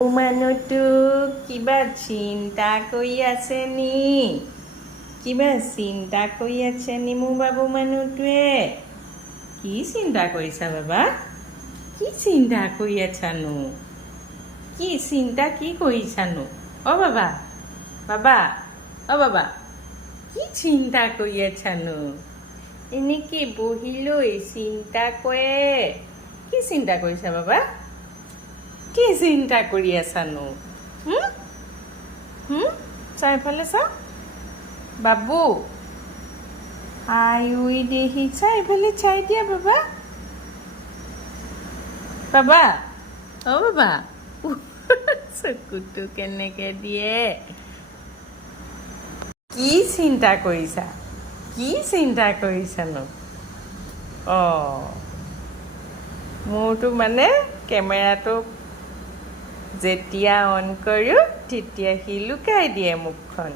মানুহটো কিবা চিন্তা কৰি আছে নি? কিবা চিন্তা কৰি আছে নি মোৰ বাবু মানুহটোৱে? কি চিন্তা কৰিছা বাবা? কি চিন্তা কৰি আছানো? কি চিন্তা কি কৰিছানো? অ' বাবা, বাবা, অ' বাবা, কি চিন্তা কৰি আছানো? এনেকে বহি লৈ চিন্তা কৰে। কি চিন্তা কৰিছা বাবা? কি চিন্তা কৰি আছানো? চা এইফালে চা বাবু। আই উই দেহি চা এইফালে চাই দিয়া বাবা। বাবা, অ' বাবা, চকুটো কেনেকে দিয়ে? কি চিন্তা কৰিছা? কি চিন্তা কৰিছানো? অঁ, মোৰতো মানে কেমেৰাটো যেতিয়া অন কৰোঁ তেতিয়া সি লুকাই দিয়ে মুখখন।